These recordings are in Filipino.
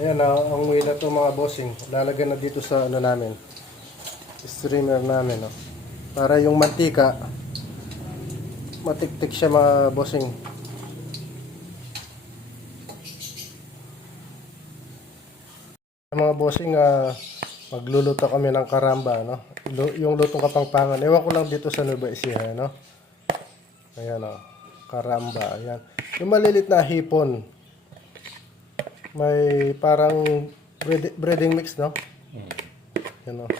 Ayan na, ang way na to mga bossing. Lalagyan na dito sa ano namin. Streamer namin. No? Para yung mantika, matiktik siya mga bossing. Mga bossing, ah, magluluto kami ng karamba, no? Yung lutong kapangpangan. Ewan ko lang dito sa Nueva Ecija, no? Ayan, oh. Karamba, ayan. Yung malilit na hipon. May parang bread- breading mix, no? Yan, oh.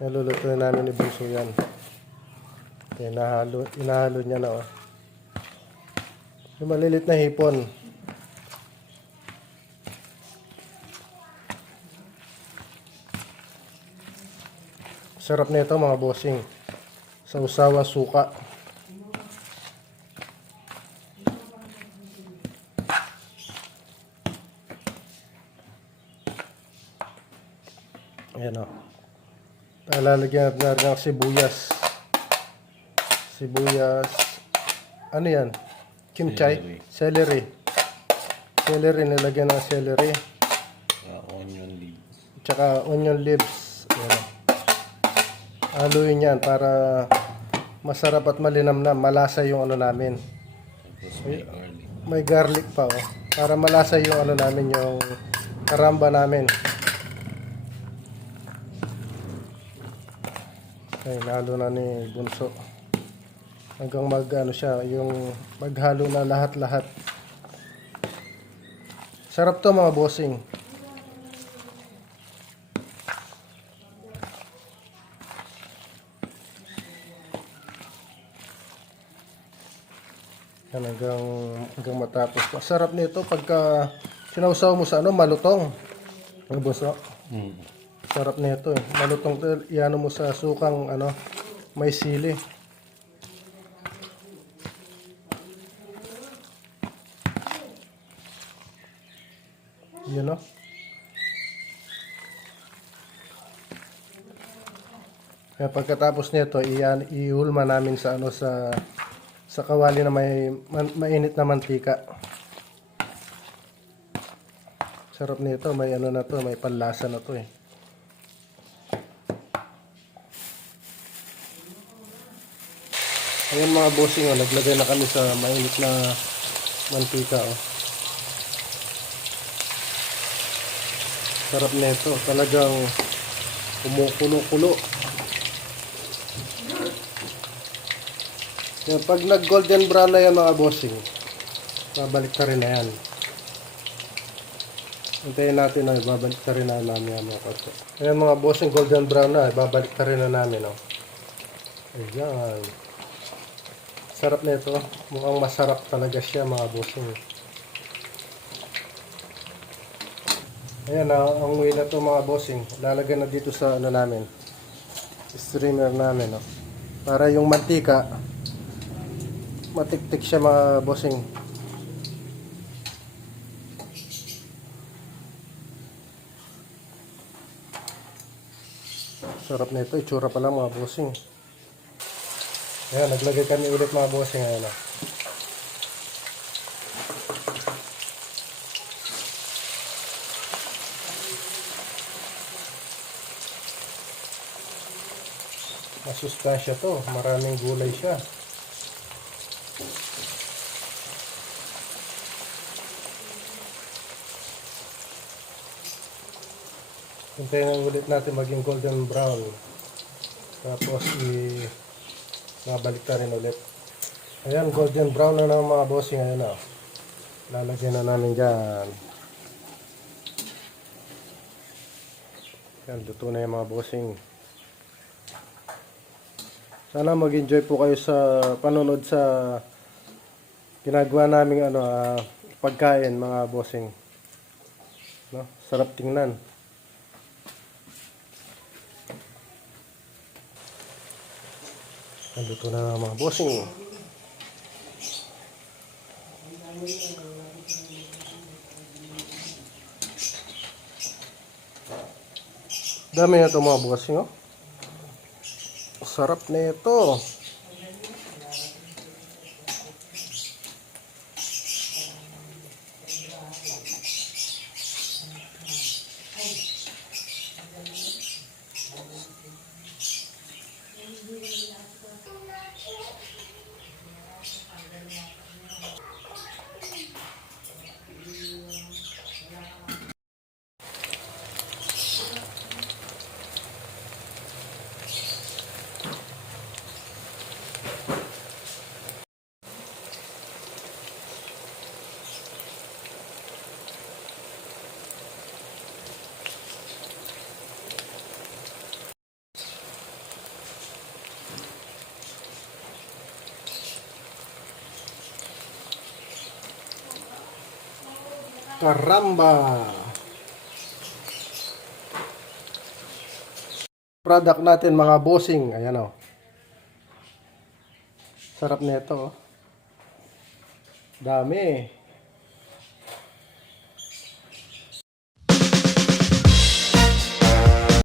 Naluluto na namin ni Bunso yan. Yan, nahalo, inahalo niya na, oh. Yung malilit na hipon. Sarap nito mga bossing. Sa usawa suka. Ayan o. Lalagyan natin ng sibuyas. Sibuyas. Ano yan? Kimchay? Celery. Celery. Nilagyan ng celery. Uh, onion leaves. Tsaka onion leaves. Ayan o. Haluin yan para masarap at malinamnam. Malasa yung ano namin. May garlic. May garlic pa oh. Para malasa yung ano namin, yung karamba namin. Ay, nalo na ni Bunso. Hanggang mag ano siya, yung maghalo na lahat-lahat. Sarap to mga bossing. Yan hanggang, hanggang matapos. Masarap nito pagka sinausaw mo sa ano, malutong. Ang buso. Mm. Sarap nito eh. Malutong to, iano mo sa sukang ano, may sili. Yun no? Kaya pagkatapos nito, iyan iulma namin sa ano sa sa kawali na may man, mainit na mantika. Sarap nito, may ano na to, may panlasa na to eh. Ayan mga bossing, oh, naglagay na kami sa mainit na mantika. Oh. Sarap nito, talagang kumukulo-kulo. Yan, pag nag golden brown na yan mga bossing, babalik ka rin na yan. Hintayin natin na babalik ka rin na namin yan mga kaso. Ayan mga bossing, golden brown na, babalik ka rin na namin. Oh. Ayan. Sarap nito. Mukhang masarap talaga siya mga bossing. Ayan na, ang way na to mga bossing. Lalagyan na dito sa ano namin. Streamer namin. Oh. Para yung mantika, matiktik siya mga bossing. Sarap nito. Itsura pa lang mga bossing. Ayan, naglagay kami ulit mga bossing. Ayan, oh. Masustansya to. Maraming gulay siya. Hintayin ulit natin maging golden brown. Tapos i nabalik na rin ulit. Ayan, golden brown na ng mga bossing. Ayan na. Lalagyan na namin dyan. Ayan, luto na yung mga bossing. Sana mag-enjoy po kayo sa panonood sa ginagawa naming ano, ah, pagkain mga bossing. No? Sarap tingnan. Nandito na ang mga bossing. Dami na ito mga bossing, oh. Sarap na ito. Karamba! Product natin mga bossing. Ayan o. Sarap nito oh. Dami.